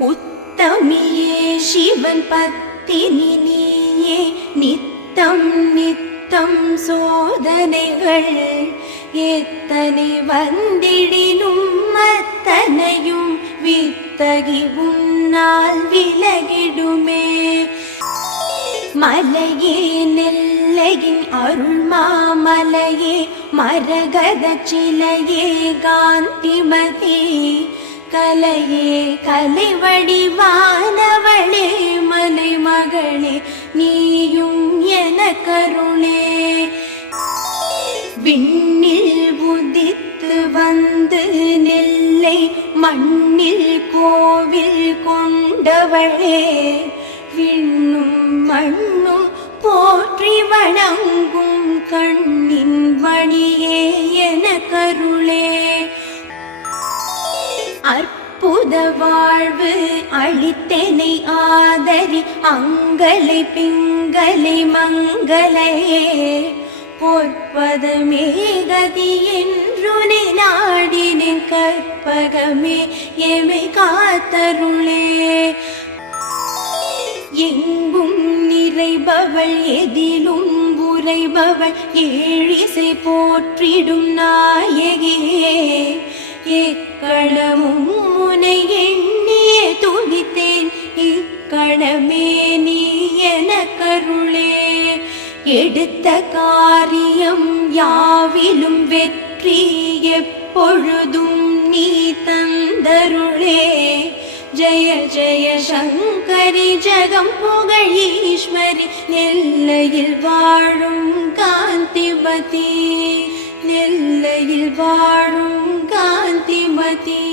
உத்தமியே சிவன் பத்தினி நீயே நித்தம் நித்தம் சோதனைகள் எத்தனை வந்திடினும் அத்தனையும் வித்தகி உன்னால் விலகிடுமே. மலையே நெல்லையின் அருள் மாமலையே மரகத சிலையே காந்திமதி கலையே கலை வடிவானவளே மலை மகளே நீயும் என கருளே. விண்ணில் உதித்து வந்து நெல்லை மண்ணில் கோவில் கொண்டவளே விண்ணும் மண்ணும் போற்றி வணங்கும் கண்ணின் வழியே என கருளே. அற்புத வாழ்வு அளித்தனை ஆதரி அங்கலை பிங்கலை மங்களையே பொற்பதமே கதி என்றுனை நாடினின் கற்பகமே எமை காத்தருளே. எங்கும் நிறைபவள் எதிலும் உரைபவள் ஏழிசை போற்றிடும் நாயகியே எக்களமும் முனை எண்ணியே துதித்தேன் இக்களமே நீ என கருளே. எடுத்த காரியம் யாவிலும் வெற்றி எப்பொழுதும் நீ தந்தருளே. ஜய ஜய சங்கரி ஜகம் புகழ் ஈஸ்வரி நெல்லையில் வாழும் காந்திமதி நெல்லையில் வாழும் காந்திமதி.